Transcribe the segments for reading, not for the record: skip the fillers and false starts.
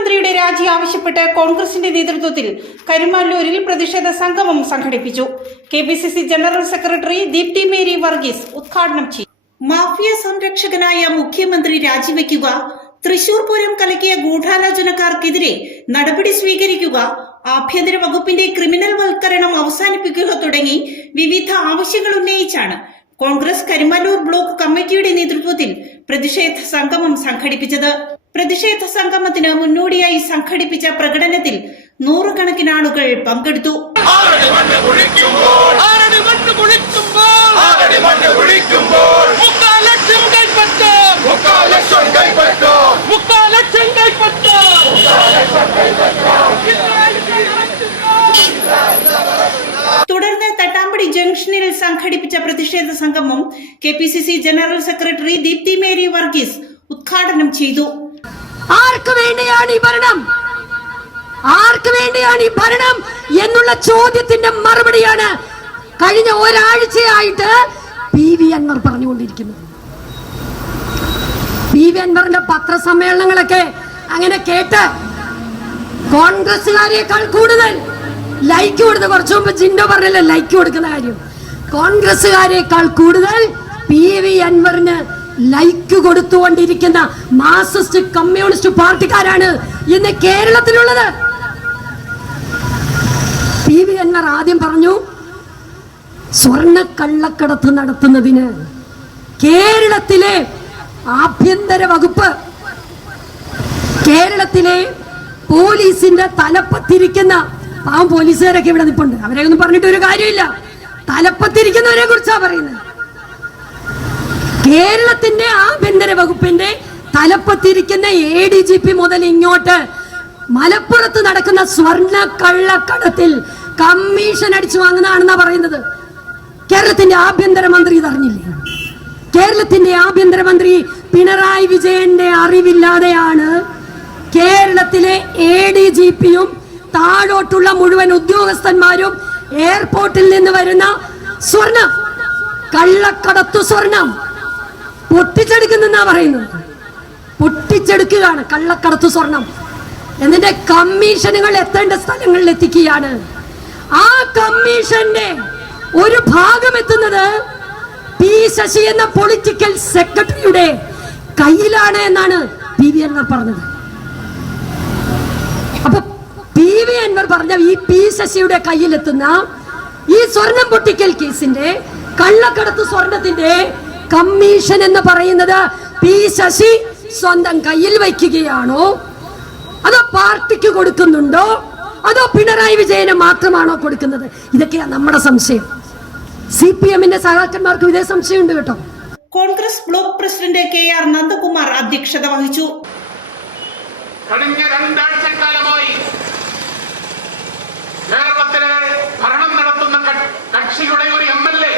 മുഖ്യമന്ത്രിയുടെ രാജി ആവശ്യപ്പെട്ട് കോൺഗ്രസിന്റെ നേതൃത്വത്തിൽ കരിമല്ലൂരിൽ പ്രതിഷേധ സംഗമം സംഘടിപ്പിച്ചു. KPCC general secretary Deepthi Mary Varghese ഉദ്ഘാടനം ചെയ്തു. മാഫിയ സംരക്ഷകനായ മുഖ്യമന്ത്രി രാജിവെക്കുക, തൃശൂർ പൂരം കലക്കിയ ഗൂഢാലോചനക്കാർക്കെതിരെ നടപടി സ്വീകരിക്കുക, ആഭ്യന്തര വകുപ്പിന്റെ ക്രിമിനൽ വൽക്കരണം അവസാനിപ്പിക്കുക തുടങ്ങി വിവിധ ആവശ്യങ്ങൾ ഉന്നയിച്ചാണ് കോൺഗ്രസ് കരിമല്ലൂർ ബ്ലോക്ക് കമ്മിറ്റിയുടെ നേതൃത്വത്തിൽ പ്രതിഷേധ സംഗമം സംഘടിപ്പിച്ചത്. പ്രതിഷേധ സംഗമത്തിന് മുന്നോടിയായി സംഘടിപ്പിച്ച പ്രകടനത്തിൽ നൂറുകണക്കിന് ആളുകൾ പങ്കെടുത്തു. തുടർന്ന് തട്ടാമ്പടി ജംഗ്ഷനിൽ സംഘടിപ്പിച്ച പ്രതിഷേധ സംഗമം KPCC general secretary Deepthi Mary Varghese ഉദ്ഘാടനം ചെയ്തു. ആർക്ക് വേണ്ടിയാണ് ഈ ഭരണം, ആർക്ക് വേണ്ടിയാണ് ഈ ഭരണം എന്നുള്ള ചോദ്യത്തിന്റെ മറുപടിയാണ് കഴിഞ്ഞ ഒരാഴ്ചയായിട്ട് പി.വി. അൻവർ പറഞ്ഞുകൊണ്ടിരിക്കുന്നത്. പി.വി. അൻവറിന്റെ പത്രസമ്മേളനങ്ങളൊക്കെ അങ്ങനെ കേട്ട് കോൺഗ്രസുകാരേക്കാൾ കൂടുതൽ ലൈക്ക് കൊടുത്ത്, കുറച്ചു മുമ്പ് ജിൻഡോ പറഞ്ഞല്ലോ ലൈക്ക് കൊടുക്കുന്ന കാര്യം, കോൺഗ്രസുകാരേക്കാൾ കൂടുതൽ പി.വി. അൻവറിന് ലൈക്ക് കൊടുത്തുകൊണ്ടിരിക്കുന്ന മാർക്സിസ്റ്റ് കമ്മ്യൂണിസ്റ്റ് പാർട്ടിക്കാരാണ് ഇന്ന് കേരളത്തിലുള്ളത്. പി.വി. അൻവർ ആദ്യം പറഞ്ഞു, സ്വർണ്ണ കള്ളക്കടത്ത് നടത്തുന്നതിന് കേരളത്തിലെ ആഭ്യന്തര വകുപ്പ്, കേരളത്തിലെ പോലീസിന്റെ തലപ്പത്തിരിക്കുന്ന പാവം പോലീസുകാരൊക്കെ ഇവിടെ നിൽപ്പുണ്ട്, അവരെ ഒന്നും പറഞ്ഞിട്ട് ഒരു കാര്യമില്ല, തലപ്പത്തിരിക്കുന്നവരെ കുറിച്ചാ പറയുന്നത്. കേരളത്തിന്റെ ആഭ്യന്തര വകുപ്പിന്റെ തലപ്പത്തിരിക്കുന്ന ADGP മുതൽ ഇങ്ങോട്ട് മലപ്പുറത്ത് നടക്കുന്ന സ്വർണ്ണ കള്ളക്കടത്തിൽ കമ്മീഷൻ അടിച്ചു വാങ്ങുന്നതാണെന്നാ പറയുന്നത്. കേരളത്തിന്റെ ആഭ്യന്തരമന്ത്രി ഇതറിഞ്ഞില്ലേ? കേരളത്തിന്റെ ആഭ്യന്തരമന്ത്രി പിണറായി വിജയന്റെ അറിവില്ലാതെയാണ് കേരളത്തിലെ ADGPയും താഴോട്ടുള്ള മുഴുവൻ ഉദ്യോഗസ്ഥന്മാരും എയർപോർട്ടിൽ നിന്ന് വരുന്ന സ്വർണം, കള്ളക്കടത്തു സ്വർണം പൊട്ടിച്ചെടുക്കുന്നാ പറയുന്നത്. പൊട്ടിച്ചെടുക്കുകയാണ് കള്ളക്കടത്തു സ്വർണം. എന്നിട്ട് കമ്മീഷനുകൾ എത്തേണ്ട സ്ഥലങ്ങളിൽ എത്തിക്കുകയാണ്. ആ കമ്മീഷന്റെ ഒരു ഭാഗം എത്തുന്നത് പി ശശി എന്ന പൊളിറ്റിക്കൽ സെക്രട്ടറിയുടെ കയ്യിലാണ് എന്നാണ് പി.വി. അൻവർ പറഞ്ഞത്. അപ്പൊ പി.വി. അൻവർ പറഞ്ഞ ഈ പി ശശിയുടെ കയ്യിലെത്തുന്ന ഈ സ്വർണം പൊട്ടിക്കൽ കേസിന്റെ, കള്ളക്കടത്ത് സ്വർണത്തിന്റെ കമ്മീഷൻ എന്ന് പറയുന്നത് പി ശശി സ്വന്തം കയ്യിൽ വയ്ക്കുകയാണോ, അതോ പാർട്ടിക്ക് കൊടുക്കുന്നുണ്ടോ, അതോ പിണറായി വിജയന് മാത്രമാണോ കൊടുക്കുന്നത്? ഇതൊക്കെയാണ് നമ്മുടെ സംശയം. CPM-ന്റെ സഹാക്കന്മാർക്കും ഇതേ സംശയമുണ്ട് കേട്ടോ. Congress block president KR Nandakumar അധ്യക്ഷത വഹിച്ചു. കഴിഞ്ഞ രണ്ടാഴ്ചക്കാലമായി കേരളത്തിലെ ഭരണം നടത്തുന്ന കക്ഷിയുടെ ഒരു MLA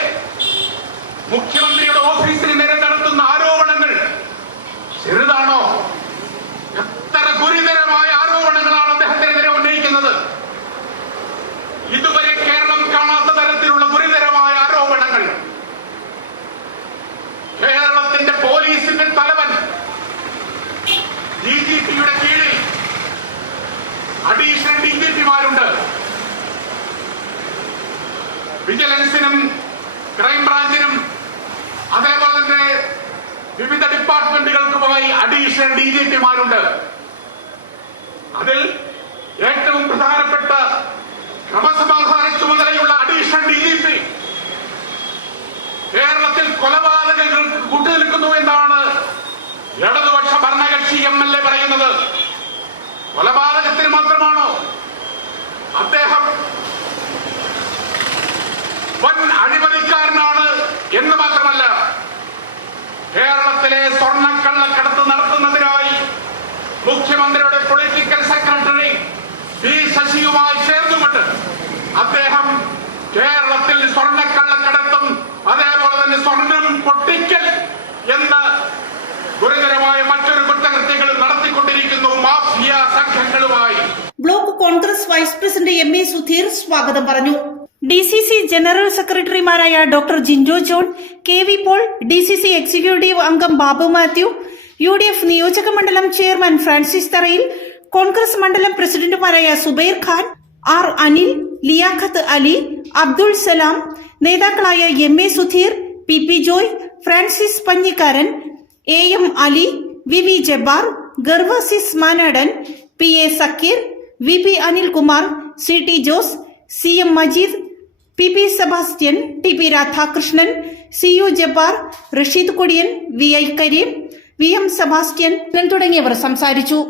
മുഖ്യമന്ത്രിയുടെ ഓഫീസിന് നേരെ നടത്തുന്ന ആരോപണങ്ങൾ ചെറുതാണോ? എത്ര ഗുരുതരമായ ആരോപണങ്ങളാണ് അദ്ദേഹത്തിനെതിരെ ഉന്നയിക്കുന്നത്. ഇതുവരെ കേരളം കാണാത്ത തരത്തിലുള്ള ഗുരുതരമായ ആരോപണങ്ങൾ. കേരളത്തിന്റെ പോലീസിന്റെ തലവൻ DGP-യുടെ കീഴിൽ അഡീഷണൽ DGP-മാരുണ്ട്. വിജിലൻസിനും ക്രൈംബ്രാഞ്ചിനും അതേപോലെ തന്നെ വിവിധ ഡിപ്പാർട്ട്മെന്റുകൾക്കുമായി അഡീഷണൽ DGP-മാരുണ്ട്. അതിൽ ഏറ്റവും പ്രധാനപ്പെട്ട ക്രമസമാധാന ചുമതലയുള്ള അഡീഷണൽ DGP കേരളത്തിൽ കൊലപാതകങ്ങൾക്ക് കൂട്ടുനിൽക്കുന്നു എന്നാണ് ഇടതുപക്ഷ ഭരണകക്ഷി MLA പറയുന്നത്. കൊലപാതകത്തിന് മാത്രമാണോ? അദ്ദേഹം വൻ അഴിമതിക്കാരനാണ് എന്ന് മാത്രമല്ല, കേരളത്തിലെ സ്വർണ്ണക്കള്ളക്കടത്ത് നടത്തുന്നതിനായി മുഖ്യമന്ത്രിയുടെ പൊളിറ്റിക്കൽ സെക്രട്ടറി പി ശശിയുമായി ചേർന്നുകൊണ്ട് അദ്ദേഹം കേരളത്തിൽ സ്വർണ്ണക്കള്ളക്കടത്തും അതേപോലെ തന്നെ സ്വർണം പൊട്ടിക്കൽ എന്ന ഗുരുതരമായ മറ്റൊരു കുറ്റകൃത്യങ്ങളും നടത്തിക്കൊണ്ടിരിക്കുന്നു മാഫിയ സംഘങ്ങളുമായി. Block Congress vice president MA Sudheer സ്വാഗതം പറഞ്ഞു. DCC ജനറൽ സെക്രട്ടറിമാരായ doctor Jindo John, KV Paul, DCC executive അംഗം ബാബു മാത്യു, UDF നിയോജക മണ്ഡലം ചെയർമാൻ ഫ്രാൻസിസ് തറയിൽ, കോൺഗ്രസ് മണ്ഡലം പ്രസിഡന്റുമാരായ സുബൈർ ഖാൻ, ആർ അനിൽ, ലിയാഖത്ത് അലി, അബ്ദുൾ സലാം, നേതാക്കളായ MA Sudheer, PP Joy, Francis Panjikkaran, AM Ali, VV Jabbar, Gervasis Manadan, PA Sakkir, VP Anilkumar, CT Jose, CM Majeed, PP Sebastian, TP Radhakrishnan, CU Jabbar, Rasheed Kodiyan, VI Kareem, VM Sebastian തുടങ്ങിയവർ സംസാരിച്ചു.